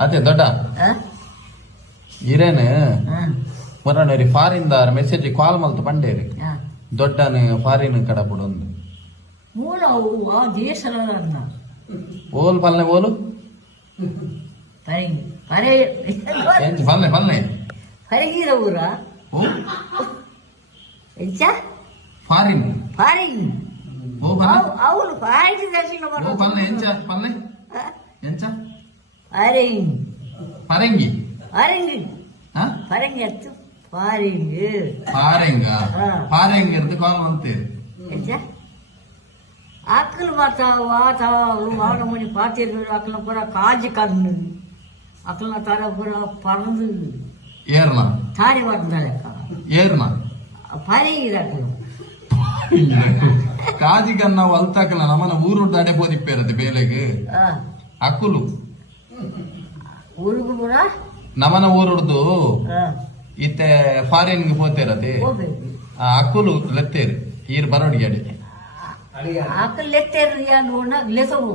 ಅದೇ ದೊಡ್ಡ ಇರೇನು ಮೊರನರಿ ಫಾರಿನ್ ದಾರ ಮೆಸೇಜ್ ಕಾಲ್ ಮಲ್ತು ಪಂಡೇರಿ ದೊಡ್ಡನ ಫಾರಿನ್ ಕಡ ಬಿಡೊಂದು ಮೂಲ ದೇಶದ ಓಲ್ ಪಲ್ಲೆ ಓಲು ಪಲ್ಲೆ ಪಲ್ಲೆ ಪರಿಗಿರ ಊರ ಓ ಎಂಚ ಫಾರಿನ್ ಫಾರಿನ್ ಓ ಪಲ್ಲೆ ಅವನು ಫಾರಿನ್ ದರ್ಶನ ಓ ಪಲ್ಲೆ ಎಂಚ ಪಲ್ಲೆ ಎಂಚ ಫಾರಿನ್ ಪರಂಗಿ ಫಾರಿಂಗ್ ಫಾರಿಂಗ್ ಅತ್ತು ಫಾರಿಂಗ್ ಫಾರಿಂಗ ಫಾರಿಂಗ್ ಇರ್ದು ಕಾಲ್ ಅಂತೀರಿ ಎಂಚ ಆಕಲು వాత వాడ మని పాతేరు అక్కడ కూడా కాజి కన్ను అక్కడ తార కూడా పరదు ఏర్నా తారి పడదలక ఏర్నా ಪರಿಗಿರಕ ಕಾಜಿ ಕನ್ನ ವಲ್ತಾಕಲ ನಮ್ಮನ ಊರು ದಾಡೆ ಬೋದಿಪ್ಪೇರದು ಬೇಲೆಗೆ ಅಕ್ಕುಲು ಊರಿಗೂ ಕೂಡ ನಮ್ಮನ ಊರುಡ್ದು ಇತ್ತೆ ಫಾರಿನ್ಗೆ ಹೋಗ್ತಿರದೆ ಅಕ್ಕುಲು ಲೆತ್ತೇರಿ ಈರ್ ಬರೋಡಿಗೆ ಆಕಲ್ ಲೆತ್ತೇರಿ ನೋಡ ಲೆಸವು